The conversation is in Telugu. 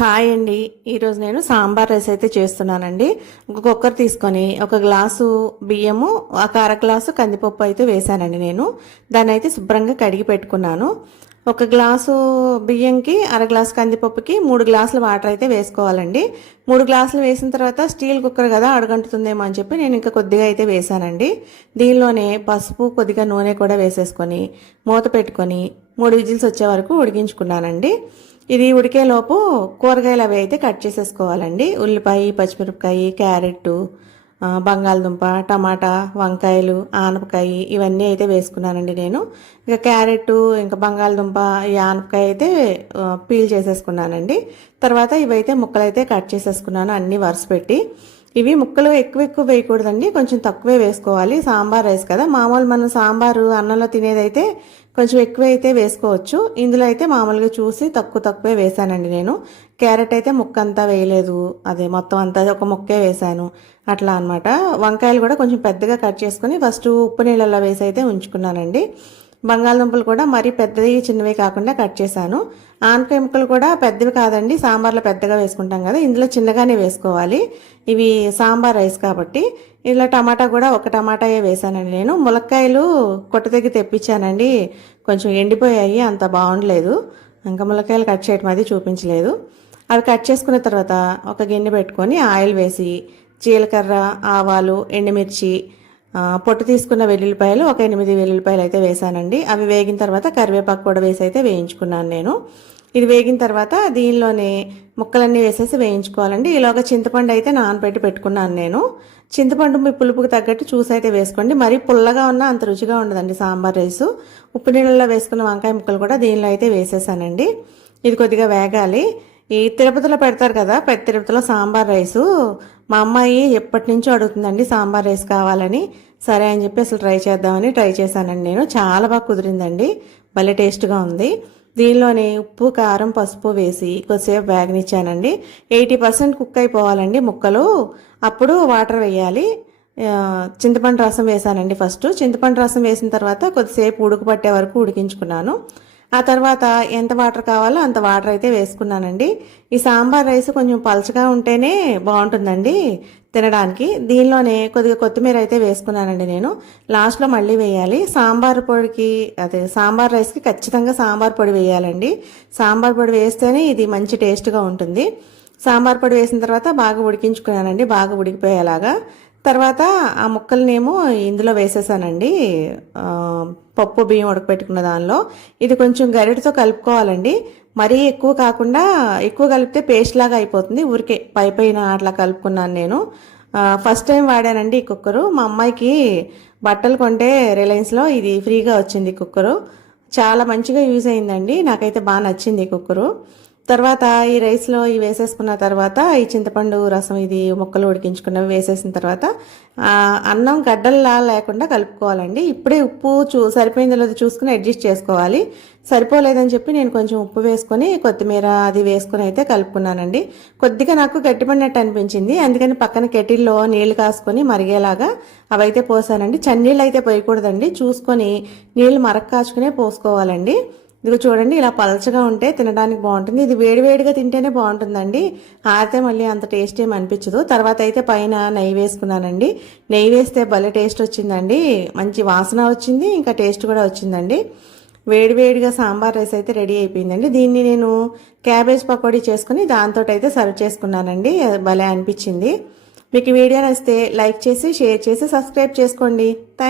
హాయ్ అండి. ఈరోజు నేను సాంబార్ రైస్ అయితే చేస్తున్నానండి. ఒక కుక్కర్ తీసుకొని ఒక గ్లాసు బియ్యము ఒక అర గ్లాసు కందిపప్పు అయితే వేసానండి నేను. దాన్ని అయితే శుభ్రంగా కడిగి పెట్టుకున్నాను. ఒక గ్లాసు బియ్యంకి అర గ్లాసు కందిపప్పుకి మూడు గ్లాసుల వాటర్ అయితే వేసుకోవాలండి. మూడు గ్లాసులు వేసిన తర్వాత స్టీల్ కుక్కర్ కదా అడగంటుతుందేమో అని చెప్పి నేను ఇంకా కొద్దిగా అయితే వేసానండి దీనిలోనే పసుపు కొద్దిగా నూనె కూడా వేసేసుకొని మూత పెట్టుకొని మూడు విజిల్స్ వచ్చే వరకు ఉడికించుకున్నానండి. ఇది ఉడికేలోపు కూరగాయలు అవి అయితే కట్ చేసేసుకోవాలండి. ఉల్లిపాయ పచ్చిమిరపకాయ క్యారెట్ బంగాళదుంప టమాటా వంకాయలు ఆనపకాయ ఇవన్నీ అయితే వేసుకున్నానండి నేను. ఇక క్యారెట్ ఇంకా బంగాళదుంప ఈ ఆనపకాయ అయితే పీల్ చేసేసుకున్నానండి. తర్వాత ఇవైతే ముక్కలు అయితే కట్ చేసేసుకున్నాను అన్నీ వరుస పెట్టి ఇవి ముక్కలు ఎక్కువ ఎక్కువ వేయకూడదండి. కొంచెం తక్కువే వేసుకోవాలి. సాంబార్ రైస్ కదా. మామూలు మనం సాంబారు అన్నంలో తినేదైతే కొంచెం ఎక్కువ అయితే వేసుకోవచ్చు. ఇందులో అయితే మామూలుగా చూసి తక్కువ తక్కువే వేసానండి నేను. క్యారెట్ అయితే ముక్క అంతా వేయలేదు. అదే మొత్తం అంతా ఒక ముక్కే వేసాను. అట్లా అన్నమాట. వంకాయలు కూడా కొంచెం పెద్దగా కట్ చేసుకుని ఫస్ట్ ఉప్పు నీళ్ళల్లో వేసి అయితే ఉంచుకున్నానండి. బంగాళదుంపలు కూడా మరీ పెద్దవి చిన్నవి కాకుండా కట్ చేశాను. ఆనకాయ ముక్కలు కూడా పెద్దవి కాదండి సాంబార్లో పెద్దగా వేసుకుంటాం కదా ఇందులో చిన్నగానే వేసుకోవాలి. ఇవి సాంబార్ రైస్ కాబట్టి. ఇలా టమాటా కూడా ఒక టమాటాయే వేసానండి నేను. ములక్కాయలు కొట్ట దగ్గర తెప్పించానండి కొంచెం ఎండిపోయాయి అంత బాగుండలేదు. ఇంకా ములక్కాయలు కట్ చేయటం అది చూపించలేదు. అవి కట్ చేసుకున్న తర్వాత ఒక గిన్నె పెట్టుకొని ఆయిల్ వేసి జీలకర్ర ఆవాలు ఎండుమిర్చి పొట్టు తీసుకున్న వెల్లుల్లిపాయలు ఒక ఎనిమిది వెల్లుల్లిపాయలు అయితే వేసానండి అవి వేగిన తర్వాత కరివేపాకు కూడా వేసి అయితే వేయించుకున్నాను నేను. ఇది వేగిన తర్వాత దీనిలోనే ముక్కలన్నీ వేసేసి వేయించుకోవాలండి. ఈలోగా చింతపండు అయితే నానబెట్టి పెట్టుకున్నాను నేను. చింతపండు మీ పులుపుకి తగ్గట్టు చూసి అయితే వేసుకోండి. మరీ పుల్లగా ఉన్నా అంత రుచిగా ఉండదండి సాంబార్ రైసు. ఉప్పు నీళ్ళలో వేసుకున్న వంకాయ ముక్కలు కూడా దీనిలో అయితే వేసేసానండి. ఇది కొద్దిగా వేగాలి. ఈ తిరుపతిలో పెడతారు కదా పెద్ద తిరుపతిలో సాంబార్ రైసు. మా అమ్మాయి ఎప్పటి నుంచో అడుగుతుందండి సాంబార్ రైస్ కావాలని. సరే అని చెప్పి అసలు ట్రై చేద్దామని ట్రై చేశానండి నేను. చాలా బాగా కుదిరిందండి. భలే టేస్ట్గా ఉంది. దీనిలోనే ఉప్పు కారం పసుపు వేసి కొద్దిసేపు వేగనిచ్చానండి. ఎయిటీ పర్సెంట్ కుక్ అయిపోవాలండి ముక్కలు. అప్పుడు వాటర్ వేయాలి. చింతపండు రసం వేసానండి ఫస్ట్. చింతపండు రసం వేసిన తర్వాత కొద్దిసేపు ఉడుకు పట్టే వరకు ఉడికించుకున్నాను. ఆ తర్వాత ఎంత వాటర్ కావాలో అంత వాటర్ అయితే వేసుకున్నానండి. ఈ సాంబార్ రైస్ కొంచెం పలచగా ఉంటేనే బాగుంటుందండి తినడానికి. దీనిలోనే కొద్దిగా కొత్తిమీర అయితే వేసుకున్నానండి నేను. లాస్ట్లో మళ్ళీ వేయాలి. సాంబార్ పొడికి అదే సాంబార్ రైస్కి ఖచ్చితంగా సాంబార్ పొడి వేయాలండి. సాంబార్ పొడి వేస్తేనే ఇది మంచి టేస్ట్గా ఉంటుంది. సాంబార్ పొడి వేసిన తర్వాత బాగా ఉడికించుకున్నానండి. బాగా ఉడికిపోయేలాగా. తర్వాత ఆ ముక్కలనేమో ఇందులో వేసేసానండి. పప్పు బియ్యం ఉడకపెట్టుకున్న దానిలో. ఇది కొంచెం గరిటతో కలుపుకోవాలండి. మరీ ఎక్కువ కాకుండా ఎక్కువ కలిపితే పేస్ట్ లాగా అయిపోతుంది. ఊరికే పై పైన అట్లా కలుపుకున్నాను నేను. ఫస్ట్ టైం వాడానండి ఈ కుక్కరు. మా అమ్మాయికి బట్టలు కొంటే రిలయన్స్లో ఇది ఫ్రీగా వచ్చింది కుక్కరు. చాలా మంచిగా యూజ్ అయిందండి. నాకైతే బాగా నచ్చింది ఈ కుక్కరు. తర్వాత ఈ రైస్లో ఇవి వేసేసుకున్న తర్వాత ఈ చింతపండు రసం ఇది ముక్కలు ఉడికించుకున్నవి వేసేసిన తర్వాత అన్నం గడ్డల్లా లేకుండా కలుపుకోవాలండి. ఇప్పుడే ఉప్పు చూ సరిపోయిందో లేదో చూసుకుని అడ్జస్ట్ చేసుకోవాలి. సరిపోలేదని చెప్పి నేను కొంచెం ఉప్పు వేసుకొని కొత్తిమీర అది వేసుకుని అయితే కలుపుకున్నానండి. కొద్దిగా నాకు గట్టిపడినట్టు అనిపించింది. అందుకని పక్కన కెటిల్లో నీళ్ళు కాసుకొని మరిగేలాగా అవైతే పోసానండి. చన్నీళ్ళు అయితే పోయకూడదండి. చూసుకొని నీళ్ళు మరక కాచుకునే పోసుకోవాలండి. ఇదిగో చూడండి ఇలా పలచగా ఉంటే తినడానికి బాగుంటుంది. ఇది వేడివేడిగా తింటేనే బాగుంటుందండి. ఆరితే మళ్ళీ అంత టేస్ట్ ఏమి అనిపించదు. తర్వాత అయితే పైన నెయ్యి వేసుకున్నానండి. నెయ్యి వేస్తే భలే టేస్ట్ వచ్చిందండి. మంచి వాసన వచ్చింది ఇంకా టేస్ట్ కూడా వచ్చిందండి. వేడివేడిగా సాంబార్ రైస్ అయితే రెడీ అయిపోయిందండి. దీన్ని నేను క్యాబేజ్ పకోడీ చేసుకుని దాంతో అయితే సర్వ్ చేసుకున్నానండి. భలే అనిపించింది. మీకు వీడియో నచ్చితే లైక్ చేసి షేర్ చేసి సబ్స్క్రైబ్ చేసుకోండి. థ్యాంక్